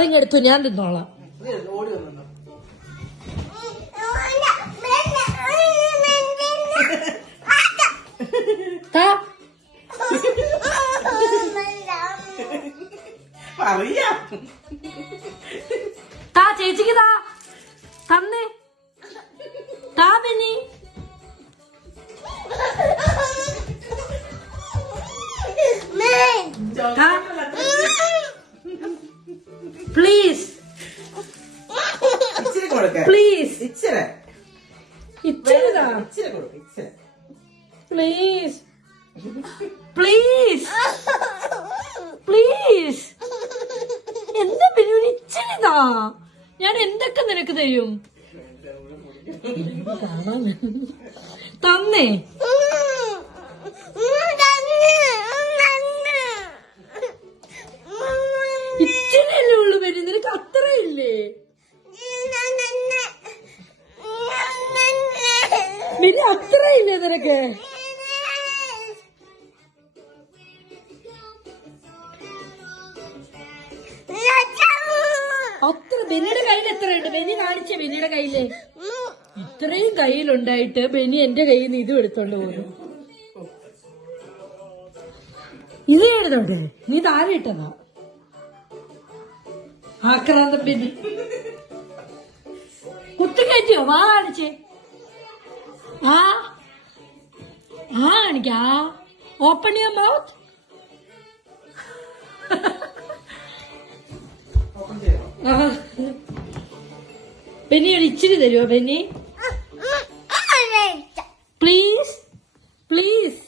അതിങ്ങെടുത്തു, ഞാൻ തിന്നോളാം. താ ചേച്ചിക്ക് താ, തന്നേ താ ബെന്നി. പ്ലീസ് പ്ലീസ് ഇച്ചിരി താ, പ്ലീസ് പ്ലീസ് പ്ലീസ്. എന്താ ബെന്നി, ഇച്ചിരി താ, ഞാൻ എന്തൊക്കെ നിനക്ക് തരും. തന്നേ ഇച്ചിരിയല്ലേ ഉള്ളു ബെന്നി, നിനക്ക് അത്രയില്ലേ ബെന്നി, അത്രയില്ലേ നിനക്ക്? അത്ര ബെന്നിയുടെ കയ്യിൽ എത്രയുണ്ട്? ബെന്നി കാണിച്ചേ ബെന്നിയുടെ കയ്യില്. ഇത്രയും കയ്യിലുണ്ടായിട്ട് ബെന്നി എന്റെ കയ്യിൽ നിന്ന് ഇതും എടുത്തോണ്ട് പോകുന്നു. ഇത് എഴുതോട്ടെ, നീ താഴെ ഇട്ടതാ. ആക്രാന്തം ബെന്നി. കുത്തിക്കയറ്റിയോ? വാ കാണിച്ചേ. ആ കാണിക്കാ. Open your mouth. ബെന്നി ഒരു ഇച്ചിരി തരുമോ ബെന്നി? Please please.